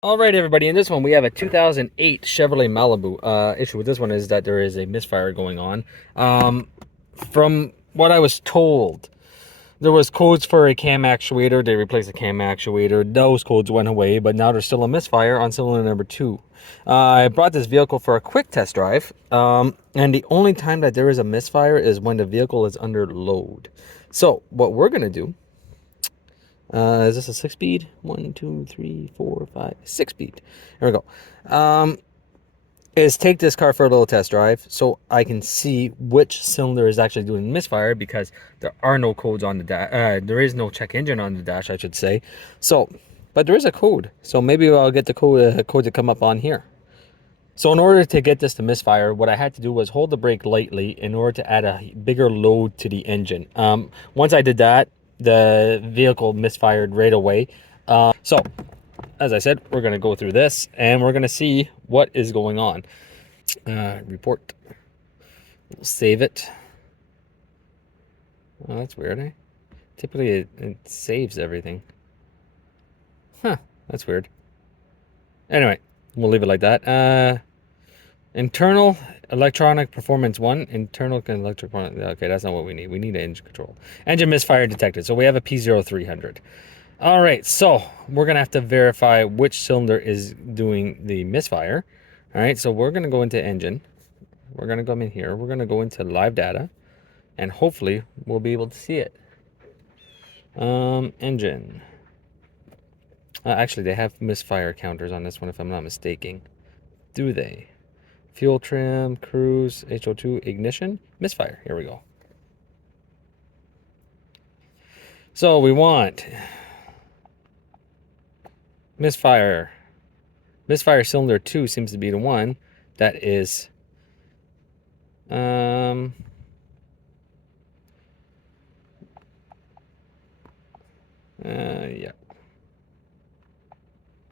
All right, everybody. In this one, we have a 2008 Chevrolet Malibu. Issue with this one is that there is a misfire going on. From what I was told, there was codes for a cam actuator. They replaced the cam actuator. Those codes went away, but now there's still a misfire on cylinder number 2. I brought this vehicle for a quick test drive, and the only time that there is a misfire is when the vehicle is under load. So what we're going to do, is this a 6-speed? 1, 2, 3, 4, 5, 6-speed. There we go. Is take this car for a little test drive so I can see which cylinder is actually doing misfire, because there are no codes on the dash. There is no check engine on the dash, I should say. So, but there is a code. So maybe I'll get the code to come up on here. So in order to get this to misfire, what I had to do was hold the brake lightly in order to add a bigger load to the engine. Once I did that, the vehicle misfired right away. So, as I said, we're going to go through this and we're going to see what is going on. Report. We'll save it. Oh, that's weird, eh? Typically, it saves everything. Huh, that's weird. Anyway, we'll leave it like that. Internal electronic performance 1. Internal electric. Okay, that's not what we need. We need engine control. Engine misfire detected. So we have a P0300. All right, so we're going to have to verify which cylinder is doing the misfire. All right, so we're going to go into engine. We're going to come in here. We're going to go into live data, and hopefully we'll be able to see it. Engine. Actually, they have misfire counters on this one, if I'm not mistaken. Do they? Fuel trim, cruise, HO2, ignition, misfire. Here we go. So we want misfire. Misfire cylinder 2 seems to be the one that is yeah,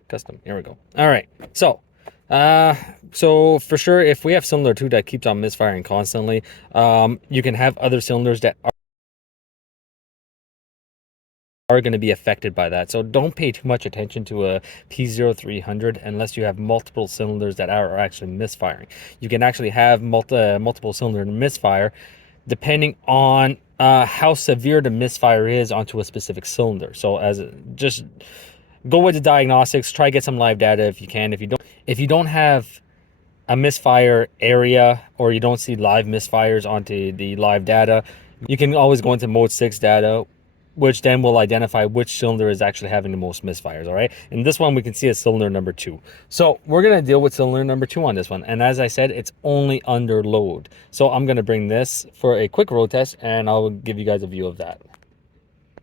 custom. Here we go. All right, so for sure, if we have cylinder 2 that keeps on misfiring constantly, you can have other cylinders that are going to be affected by that. So don't pay too much attention to a P0300 unless you have multiple cylinders that are actually misfiring. You can actually have multiple cylinder misfire depending on how severe the misfire is onto a specific cylinder. So just go with the diagnostics, try to get some live data if you can. If you don't have a misfire area, or you don't see live misfires onto the live data, you can always go into mode 6 data, which then will identify which cylinder is actually having the most misfires. All right, in this one we can see a cylinder number 2. So we're going to deal with cylinder number 2 on this one, and as I said, it's only under load. So I'm going to bring this for a quick road test, and I'll give you guys a view of that.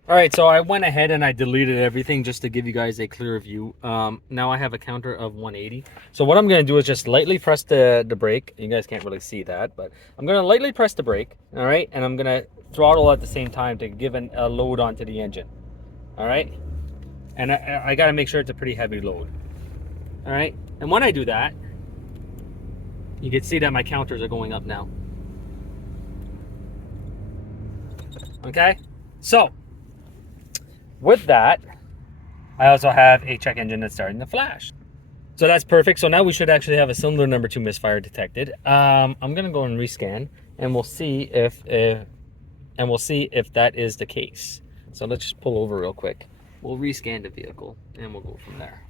All right, so I went ahead and I deleted everything just to give you guys a clear view. Now I have a counter of 180. So what I'm going to do is just lightly press the brake. You guys can't really see that, but I'm going to lightly press the brake, all right? And I'm going to throttle at the same time to give a load onto the engine, all right? And I got to make sure it's a pretty heavy load, all right? And when I do that, you can see that my counters are going up now. Okay, so with that, I also have a check engine that's starting to flash. So that's perfect. So now we should actually have a cylinder number 2 misfire detected. I'm gonna go and rescan, and we'll see if that is the case. So let's just pull over real quick. We'll rescan the vehicle, and we'll go from there.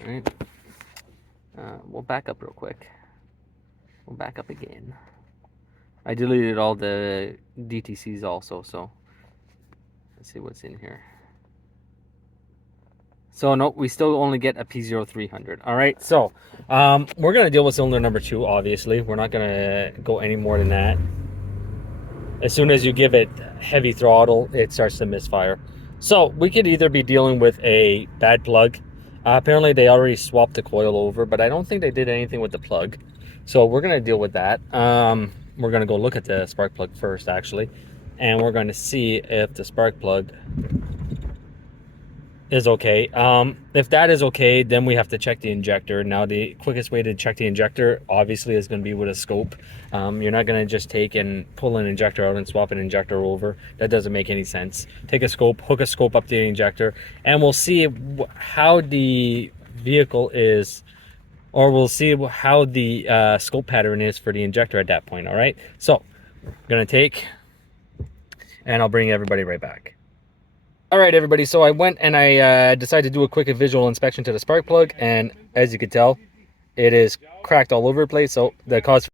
All right. We'll back up real quick. We'll back up again. I deleted all the DTCs also, so let's see what's in here. So no, we still only get a P0300. All right, so we're gonna deal with cylinder number 2. Obviously, we're not gonna go any more than that. As soon as you give it heavy throttle, it starts to misfire. So we could either be dealing with a bad plug. Apparently, they already swapped the coil over, but I don't think they did anything with the plug. So we're gonna deal with that. We're gonna go look at the spark plug first, actually, and we're going to see if the spark plug is okay. If that is okay, then we have to check the injector. Now, the quickest way to check the injector obviously is going to be with a scope. You're not going to just take and pull an injector out and swap an injector over. That doesn't make any sense. Take a scope, hook a scope up to the injector, and we'll see how the vehicle is, or we'll see how the scope pattern is for the injector at that point. All right, so I'm going to take, and I'll bring everybody right back. All right, everybody, so I went and I decided to do a quick visual inspection to the spark plug, and as you can tell, it is cracked all over the place. So the cause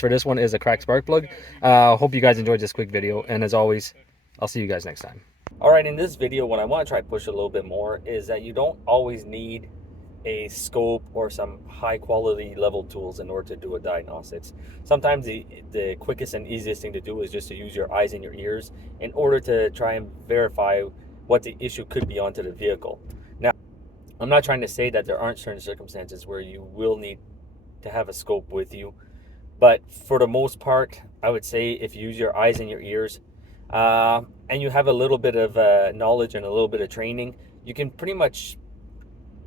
for this one is a cracked spark plug. Hope you guys enjoyed this quick video, and as always, I'll see you guys next time. All right, in this video, what I want to try to push a little bit more is that you don't always need a scope or some high quality level tools in order to do a diagnostics. Sometimes the quickest and easiest thing to do is just to use your eyes and your ears in order to try and verify what the issue could be onto the vehicle. Now, I'm not trying to say that there aren't certain circumstances where you will need to have a scope with you, but for the most part, I would say if you use your eyes and your ears, and you have a little bit of knowledge and a little bit of training, you can pretty much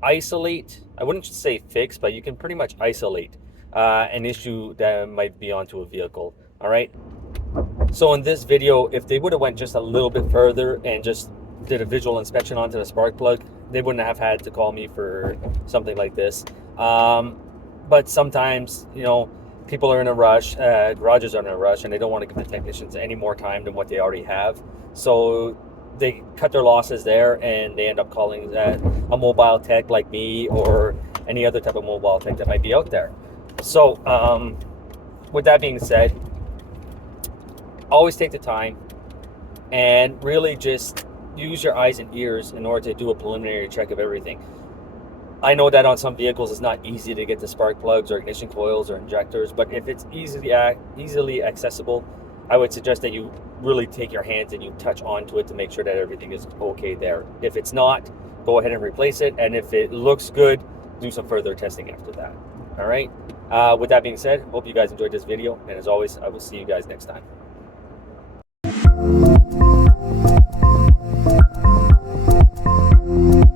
isolate, I wouldn't say fix, but you can pretty much isolate an issue that might be onto a vehicle. All right, so in this video, if they would have went just a little bit further and just did a visual inspection onto the spark plug, they wouldn't have had to call me for something like this. But sometimes, you know, people are in a rush, garages are in a rush, and they don't want to give the technicians any more time than what they already have, so they cut their losses there, and they end up calling that a mobile tech like me or any other type of mobile tech that might be out there. So with that being said, always take the time and really just use your eyes and ears in order to do a preliminary check of everything. I know that on some vehicles it's not easy to get the spark plugs or ignition coils or injectors, but if it's easily accessible, I would suggest that you really take your hands and you touch onto it to make sure that everything is okay there. If it's not, go ahead and replace it, and if it looks good, do some further testing after that. All right, with that being said, hope you guys enjoyed this video, and as always, I will see you guys next time.